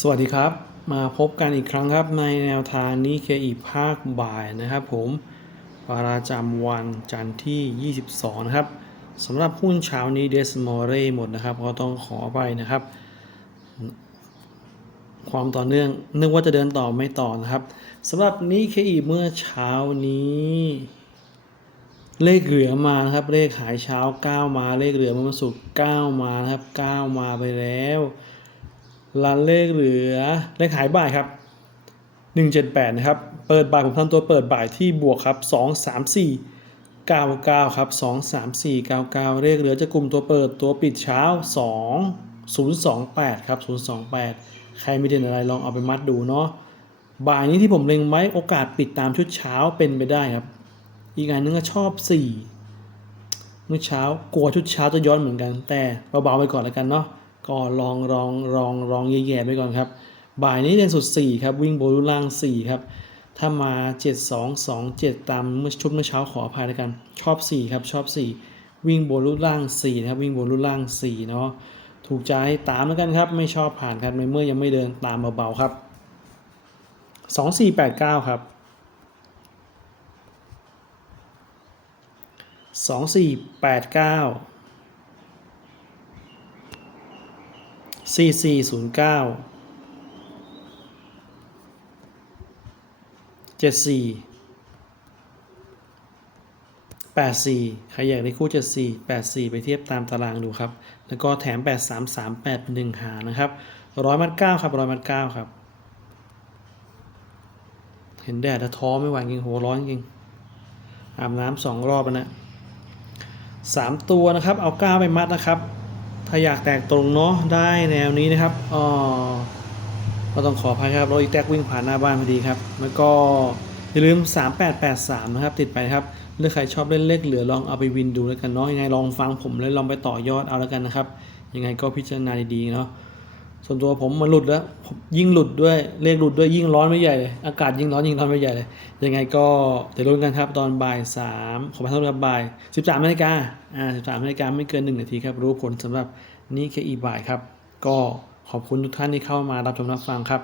สวัสดีครับ มาพบกันอีกครั้งครับในแนวทางนี้เคอีภาคบ่ายนะครับผมประจำวันจันทร์ที่ 22 นะครับสำหรับหุ้นเช้านี้เดสมอเรหมดนะครับ ก็ต้องขอไปนะครับ ความต่อเนื่อง นึกว่าจะเดินต่อไม่ต่อนะครับสำหรับนี้เคอีเมื่อเช้านี้ เลขเหลือมานะครับ เลขหายเช้า 9 มาเลขเหลือมาสุด9มานะครับ 9 มาไปแล้ว ลันเลขเหลือเลขหายบ่ายครับ 178 นะครับ เปิดบ่ายผมทำตัวเปิดบ่ายที่บวกครับ 2 3 4 99 ครับ 2 3 4 99 เลขเหลือจะกลุ่มตัวเปิดตัวปิดเช้า 2 028 ครับ 028 ใครมีเด่นอะไรลองเอาไปมัดดูเนาะบ่ายนี้ที่ผมเล็งไว้โอกาสปิดตามชุดเช้าเป็นไปได้ครับ อีกอันนึงก็ชอบ 4 เมื่อเช้ากลัวชุดเช้าจะย้อนเหมือนกัน แต่เบาๆไปก่อนแล้วกันเนาะ ก็ลองลองลองลองแย่ๆไปก่อนครับ บ่ายนี้เด่นสุด 4 ครับ วิ่งโบลุล่าง 4 ครับ ถ้ามา 7227 ตามเมื่อชุดเมื่อเช้าขออภัยแล้วกัน ชอบ 4 ครับชอบ 4 วิ่งโบลุล่าง 4 นะครับ วิ่งโบลุล่าง 4 เนาะถูกใจตามแล้วกันครับ ไม่ชอบผ่านครับในเมื่อยังไม่เดินตามเบาๆครับ 2489 ครับ 2489 สี่สี่ศูนย์เก้าเจ็ดสี่แปดสี่ใครอยากได้คู่เจ็ดสี่แปดสี่ไปเทียบตามตารางดูครับ แล้วก็แถมแปดสามสามแปดหนึ่งหานะครับร้อยมัดเก้าครับร้อยมัดเก้าครับ เห็นแดดแล้วท้อไม่ไหวจริงโหร้อนจริง อาบน้ำสองรอบแล้วนะสามตัวนะครับ เอาก้าไปมัดนะครับ ถ้าอยากแตกตรงเนาะได้แนวนี้นะครับอ๋อก็ต้องขออภัยครับรถอีแตกวิ่งผ่านหน้าบ้านพอดีครับ แล้วก็อย่าลืม 3883 นะครับ ติดไปครับเลือกใครชอบเล่นเลขเหลือลองเอาไปวินดูแล้วกันเนาะยังไงลองฟังผมแล้วลองไปต่อยอดเอาแล้วกันนะครับ ยังไงก็พิจารณาดีๆเนาะ ส่วนตัวผมมันหลุดแล้วยิ่งหลุดด้วยเลขหลุดด้วยยิ่งร้อนไม่ใหญ่เลยอากาศยิ่งร้อนยิ่งร้อนไม่ใหญ่เลยยังไงก็เดี๋ยวลุ้นกันครับตอนบ่ายสามขอพระท่านครับบ่ายสิบสามนาฬิกาอ่าสิบสามนาฬิกาไม่เกินหนึ่งนาทีครับรู้ผลสำหรับนี่แค่อีบ่ายครับ ก็ขอบคุณทุกท่านที่เข้ามารับชมรับฟังครับ